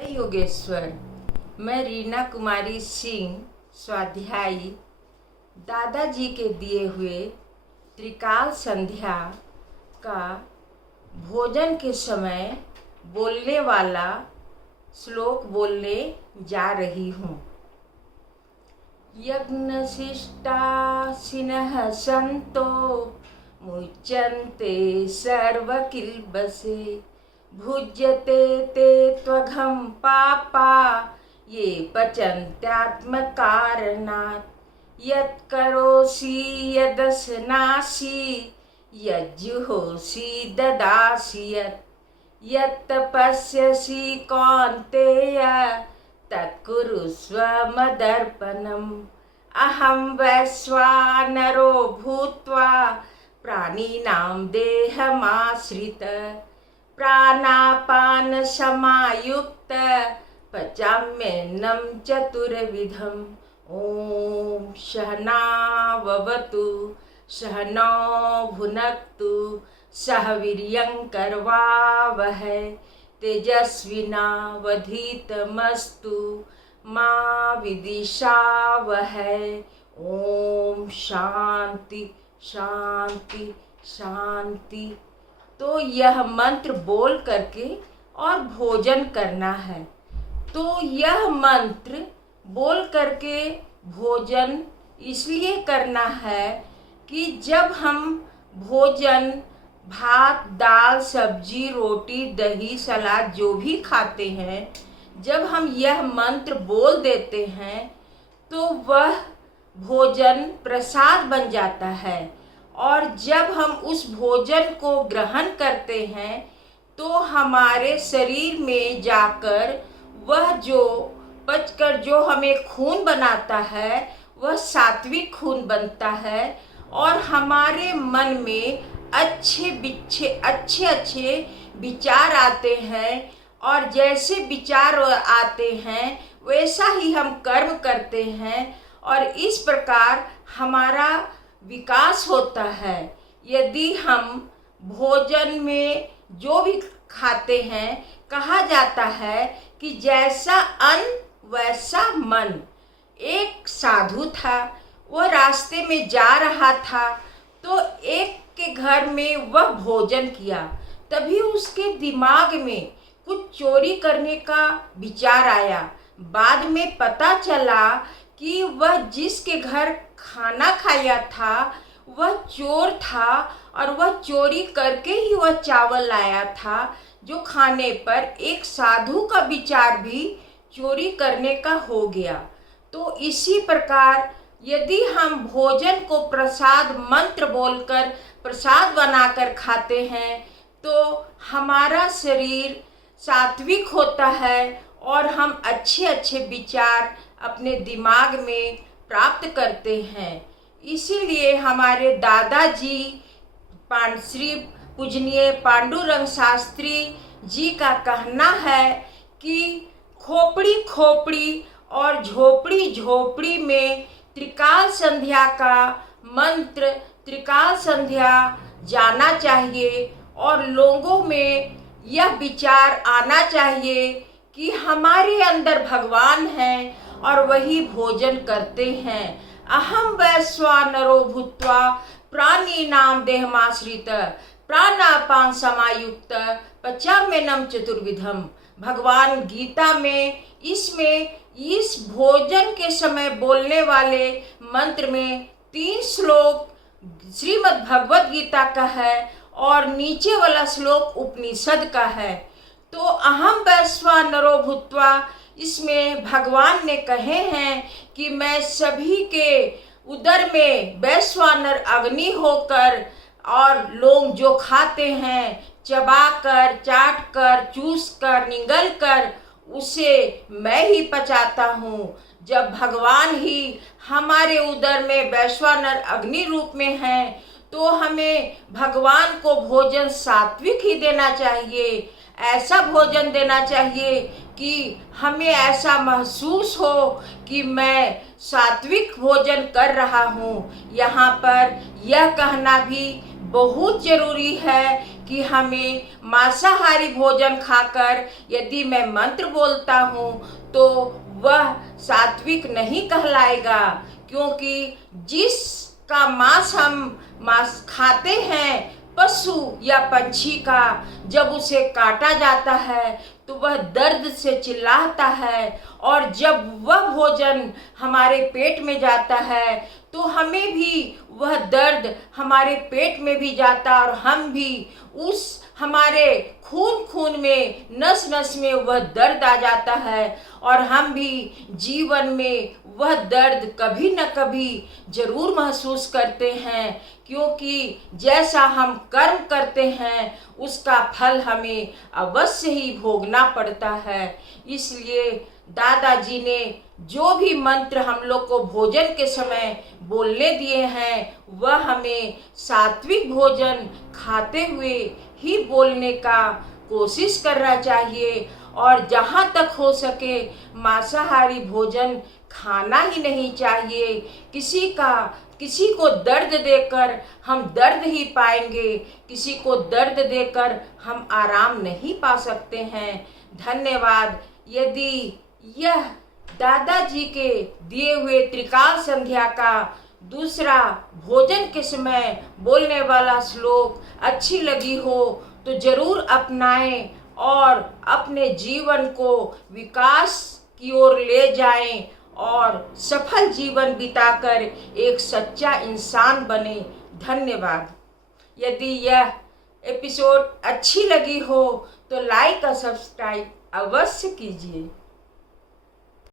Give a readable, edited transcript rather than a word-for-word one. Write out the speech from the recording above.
जय योगेश्वर। मैं रीना कुमारी सिंह स्वाध्यायी दादाजी के दिए हुए त्रिकाल संध्या का भोजन के समय बोलने वाला श्लोक बोलने जा रही हूँ। यज्ञशिष्टाशिनः सन्तो मुच्यन्ते सर्वकिल्बसे भुज्यते ते त्वघं पापा ये पचन्त्यात्मकारणात् यत्करोषि यदश्नासि यज्जुहोषि ददासि यत्तपस्यसि कौन्तेय तत्कुरुष्व मदर्पणम्। अहं वैश्वानरो भूत्वा प्राणिनां देहमाश्रित प्राणापान समायुक्त पचाम्यन्नं चतुर्विधम्। ॐ सहनाववतु सहनौ भुनक्तु सह वीर्यं करवावहै तेजस्विनावधीतमस्तु मा विद्विषावहै। ओम शांति शांति शांति। तो यह मंत्र बोल करके और भोजन करना है। तो यह मंत्र बोल करके भोजन इसलिए करना है कि जब हम भोजन भात दाल सब्जी रोटी दही सलाद जो भी खाते हैं, जब हम यह मंत्र बोल देते हैं तो वह भोजन प्रसाद बन जाता है। और जब हम उस भोजन को ग्रहण करते हैं तो हमारे शरीर में जाकर वह जो पचकर जो हमें खून बनाता है वह सात्विक खून बनता है और हमारे मन में अच्छे विचार आते हैं। और जैसे विचार आते हैं वैसा ही हम कर्म करते हैं और इस प्रकार हमारा विकास होता है। यदि हम भोजन में जो भी खाते हैं, कहा जाता है कि जैसा अन्न वैसा मन। एक साधु था, वह रास्ते में जा रहा था तो एक के घर में वह भोजन किया। तभी उसके दिमाग में कुछ चोरी करने का विचार आया। बाद में पता चला कि वह जिसके घर खाना खाया था वह चोर था और वह चोरी करके ही वह चावल लाया था जो खाने पर एक साधु का विचार भी चोरी करने का हो गया। तो इसी प्रकार यदि हम भोजन को प्रसाद मंत्र बोलकर प्रसाद बनाकर खाते हैं तो हमारा शरीर सात्विक होता है और हम अच्छे विचार अपने दिमाग में प्राप्त करते हैं। इसीलिए हमारे दादाजी श्री पूजनीय पांडुरंग शास्त्री जी का कहना है कि खोपड़ी और झोपड़ी में त्रिकाल संध्या का मंत्र त्रिकाल संध्या जाना चाहिए और लोगों में यह विचार आना चाहिए कि हमारे अंदर भगवान हैं और वही भोजन करते हैं। अहम वैश्वानरो भूत्वा प्राणिनां देहमाश्रित प्राणापान समायुक्त पचाम्यन्नं चतुर्विधम्। भगवान गीता में इस भोजन के समय बोलने वाले मंत्र में 3 श्लोक श्रीमद् भगवत गीता का है और नीचे वाला श्लोक उपनिषद का है। तो अहम वैश्वानरो भूत्वा इसमें भगवान ने कहे हैं कि मैं सभी के उदर में वैश्वानर अग्नि होकर और लोग जो खाते हैं चबाकर चाटकर चूसकर निगलकर उसे मैं ही पचाता हूँ। जब भगवान ही हमारे उदर में वैश्वानर अग्नि रूप में हैं तो हमें भगवान को भोजन सात्विक ही देना चाहिए। ऐसा भोजन देना चाहिए कि हमें ऐसा महसूस हो कि मैं सात्विक भोजन कर रहा हूँ। यहाँ पर यह कहना भी बहुत जरूरी है कि हमें मांसाहारी भोजन खाकर यदि मैं मंत्र बोलता हूँ तो वह सात्विक नहीं कहलाएगा, क्योंकि जिसका मांस हम खाते हैं पशु या पंछी का, जब उसे काटा जाता है तो वह दर्द से चिल्लाता है, और जब वह भोजन हमारे पेट में जाता है तो हमें भी वह दर्द हमारे पेट में भी जाता, और हम भी उस हमारे खून में नस नस में वह दर्द आ जाता है, और हम भी जीवन में वह दर्द कभी न कभी जरूर महसूस करते हैं, क्योंकि जैसा हम कर्म करते हैं उसका फल हमें अवश्य ही भोगना पड़ता है। इसलिए दादाजी ने जो भी मंत्र हम लोग को भोजन के समय बोलने दिए हैं वह हमें सात्विक भोजन खाते हुए ही बोलने का कोशिश करना चाहिए, और जहाँ तक हो सके मांसाहारी भोजन खाना ही नहीं चाहिए। किसी को दर्द देकर हम दर्द ही पाएंगे, किसी को दर्द देकर हम आराम नहीं पा सकते हैं। धन्यवाद। यदि यह दादाजी के दिए हुए त्रिकाल संध्या का दूसरा भोजन के समय बोलने वाला श्लोक अच्छी लगी हो तो जरूर अपनाएं और अपने जीवन को विकास की ओर ले जाएं और सफल जीवन बिताकर एक सच्चा इंसान बने। धन्यवाद। यदि यह एपिसोड अच्छी लगी हो तो लाइक और सब्सक्राइब अवश्य कीजिए।